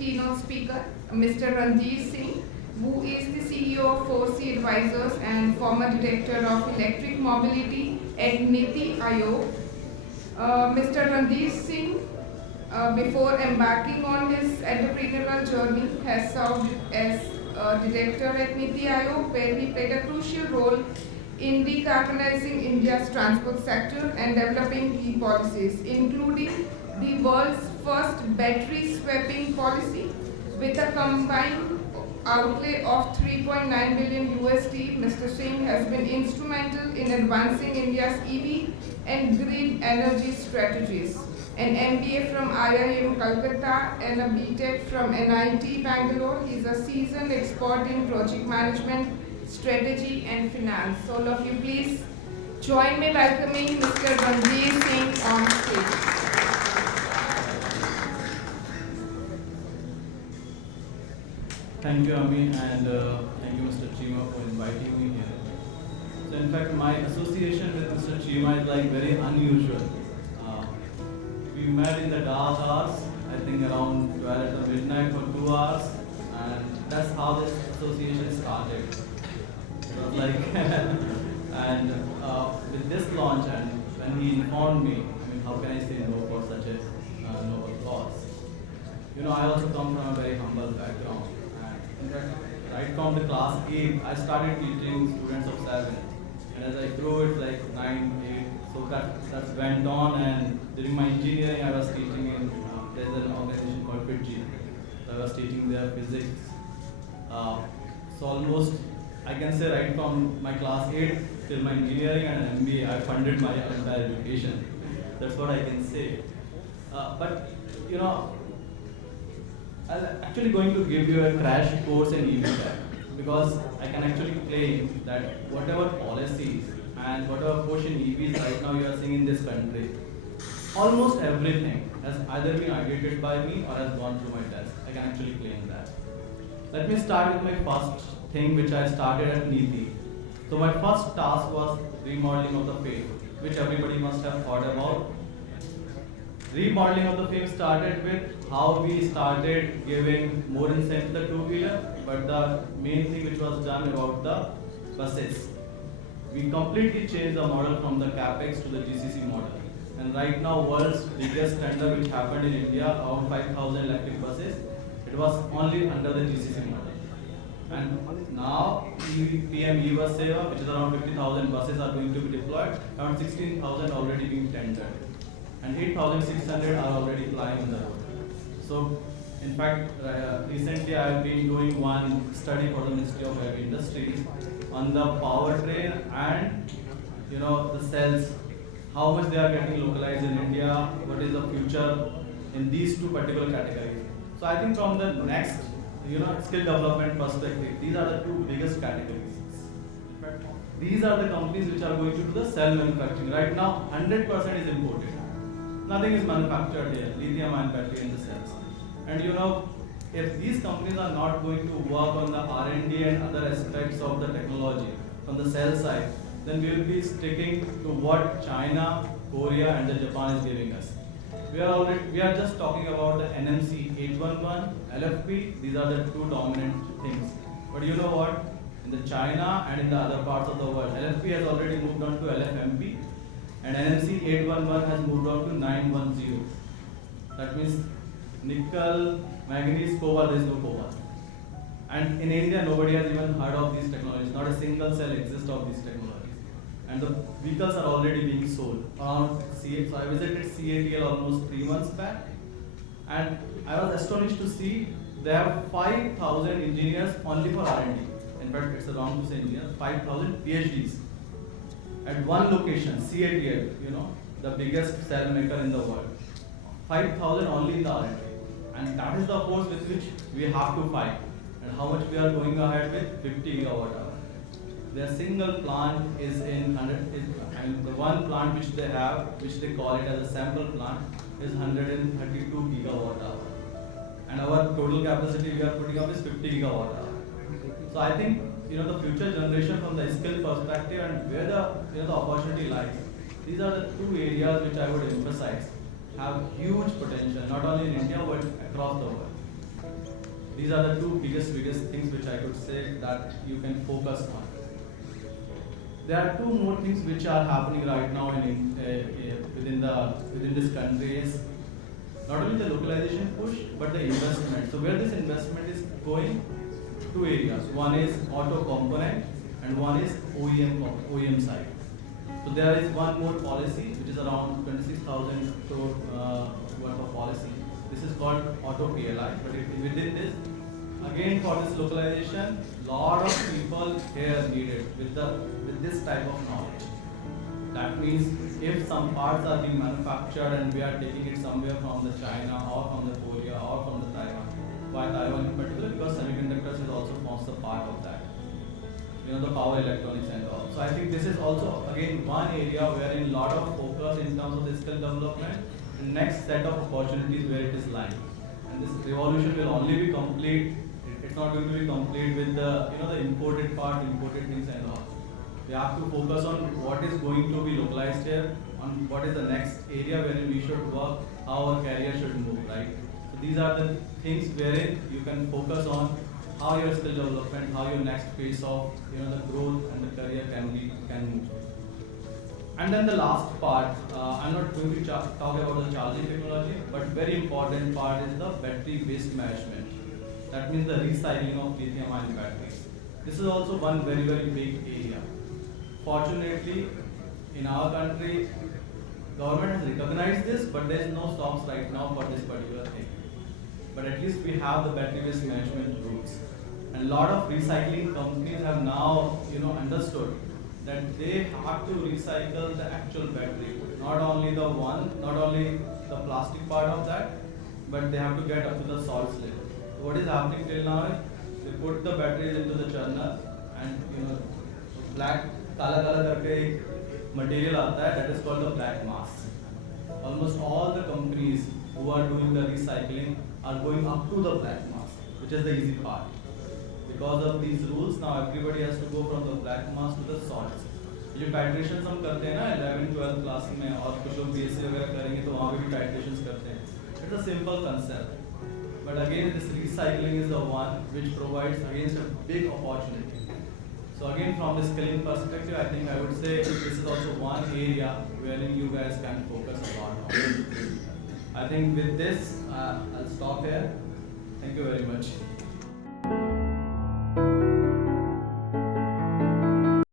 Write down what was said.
keynote speaker, Mr. Randheer Singh, who is the CEO of ForeSee Advisors and former Director of Electric Mobility at NITI Aayog. Mr. Randheer Singh, before embarking on his entrepreneurial journey, has served as director at NITI Aayog, where he played a crucial role in decarbonizing India's transport sector and developing key policies, including the world's first battery swapping policy with a combined outlay of 3.9 billion USD. Mr. Singh has been instrumental in advancing India's EV and green energy strategies. An MBA from IIM Calcutta and a BTech from NITI Bangalore. He is a seasoned expert in project management, strategy and finance. So all of you please join me welcoming Mr. Randheer Singh on stage. Thank you, Ami, and thank you, Mr. Cheema, for inviting me here. So, in fact, my association with Mr. Cheema is like very unusual. We met in the dark hours, I think around 12 at the midnight for 2 hours, and that's how this association started. It was like, and with this launch, and when he informed me, I mean, how can I say no for such a noble cause? You know, I also come from a very humble background. In fact, right from the class 8, I started teaching students of 7. And as I grew, it's like 9, 8. So that went on. And during my engineering, I was teaching in, there's an organization called FITG. So I was teaching their physics. So almost, I can say right from my class 8 till my engineering and MBA, I funded my entire education. That's what I can say. But, you know, I'm actually going to give you a crash course in EV tech because I can actually claim that whatever policies and whatever push in EVs right now you are seeing in this country, almost everything has either been ideated by me or has gone through my desk. I can actually claim that. Let me start with my first thing which I started at NITI. So my first task was remodeling of the FAME, which everybody must have thought about. Remodeling of the FAME started with how we started giving more incentive to the two-wheeler, but the main thing which was done about the buses. We completely changed the model from the CapEx to the GCC model. And right now, world's biggest tender which happened in India, around 5,000 electric buses, it was only under the GCC model. And now, PM E-Bus Seva, which is around 50,000 buses are going to be deployed, around 16,000 already being tendered. And 8,600 are already flying on the road. So, in fact, recently I have been doing one study for the Ministry of Heavy Industries on the powertrain and the cells, how much they are getting localized in India, what is the future in these two particular categories. So I think from the next skill development perspective, these are the two biggest categories. In fact, these are the companies which are going to do the cell manufacturing. Right now, 100% is imported. Nothing is manufactured here, lithium-ion battery and the cells. And if these companies are not going to work on the R&D and other aspects of the technology from the cell side, then we will be sticking to what China, Korea and the Japan is giving us. We are just talking about the NMC 811, LFP, these are the two dominant things. But you know what? In the China and in the other parts of the world, LFP has already moved on to LFMP. And NMC 811 has moved on to 910. That means nickel, manganese, cobalt, there is no cobalt. And in India, nobody has even heard of these technologies. Not a single cell exists of these technologies. And the vehicles are already being sold. So I visited CATL almost 3 months back. And I was astonished to see they have 5,000 engineers only for R&D. In fact, it's wrong to say engineers, 5,000 PhDs. At one location, CATL, the biggest cell maker in the world. 5,000 only in the R&D. And that is the force with which we have to fight. And how much we are going ahead with 50 gigawatt hour. Their single plant is in 100, the one plant which they have, which they call it as a sample plant, is 132 gigawatt hour. And our total capacity we are putting up is 50 gigawatt hour. So I think the future generation from the skill perspective and where the opportunity lies. These are the two areas which I would emphasize have huge potential, not only in India but across the world. these are the two biggest things which I could say that you can focus on. There are two more things which are happening right now within this country is not only the localization push but the investment. So where this investment is going, two areas. One is auto component and one is OEM side. So there is one more policy which is around 26,000 crore worth of policy. This is called auto PLI. But within this, again for this localization, lot of people here needed with this type of knowledge. That means if some parts are being manufactured and we are taking it somewhere from the China or from the Korea or from the Taiwan, why Taiwan in particular? Because semiconductors is also forms a part of that. You know, the power electronics and all. So I think this is also again one area wherein lot of focus in terms of the skill development and next set of opportunities where it is lying. And this revolution will only be complete. It's not going to be complete with the the imported part, imported things and all. We have to focus on what is going to be localized here, on what is the next area wherein we should work, how our career should move, right? So these are the things wherein you can focus on how your skill development, how your next phase of the growth and the career can move. And then the last part, I'm not going to talk about the charging technology, but very important part is the battery waste management. That means the recycling of lithium-ion batteries. This is also one very big area. Fortunately, in our country, government has recognized this, but there is no stops right now for this particular thing. But at least we have the battery waste management rules. And a lot of recycling companies have now understood that they have to recycle the actual battery, not only the plastic part of that, but they have to get up to the salts level. So what is happening till now is they put the batteries into the churner and black kala karke ek material aata hai that is called the black mass. Almost all the companies who are doing the recycling are going up to the black mass, which is the easy part. Because of these rules, now everybody has to go from the black mass to the salts. जो titrations हम करते हैं ना 11th 12th class में और कुछ लोग BSc वगैरह करेंगे तो वहाँ पे भी titrations करते हैं. It's a simple concept. But again, this recycling is the one which provides against a big opportunity. So again, from the skilling perspective, I think I would say this is also one area wherein you guys can focus a lot on. I think with this, I'll stop here. Thank you very much.